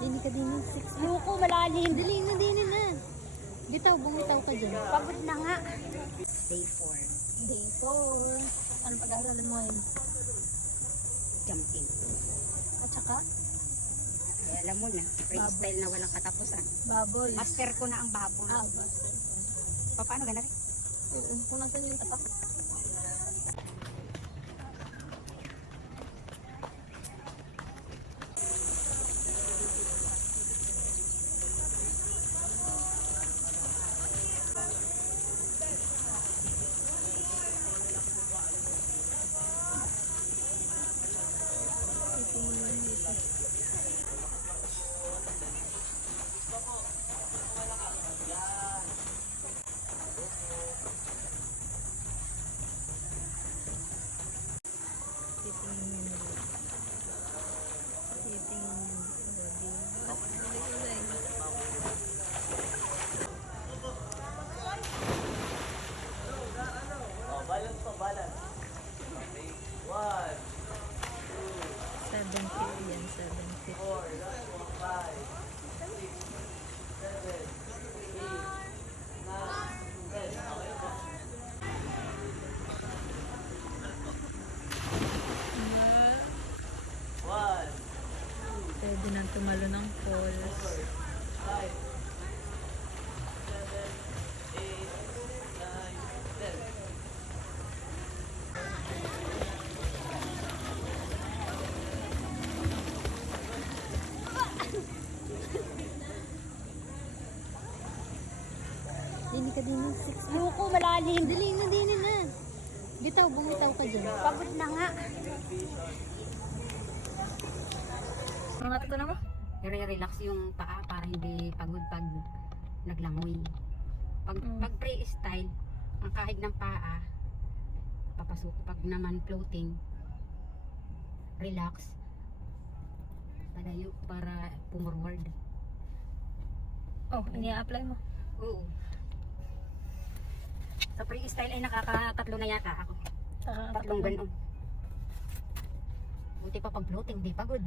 Dini ka din ng 6. Loko, malalim. Dali na, dini na. Bitaw, bumitaw ka dyan. Pagod na nga. Day 4. Day 4. Ano pag-aaralan mo yun? Jumping. At saka, Ay, alam mo na, freestyle na walang katapusan. baboy. Master ko na ang baboy. Basta. Paano ganda rin? Oo, kung nasan yung tapak. Balance pa, balance. Okay. 1, 750 yan, 750. 4, last one, 5, 6, 7, 8, 9, 10. Okay po. One, Pwede nang tumalo ng falls. 5, 7, 8, 9, 10. Dini ka din ng 6. Loko, malalim. Dali na, dini na. Bitaw, bumitaw ka dyan. Pagod na nga. Ano natutunan mo? I-relax yung paa para hindi pagod pag naglangoy. Pag freestyle, ang kahig ng paa, papasok. Pag naman floating, relax. Palayo para pumorward. Oh, ini-apply mo. Oo. Sa freestyle ay nakakatatlo na yata ako. Tatlong ganon. Buti pa pag floating, di pagod.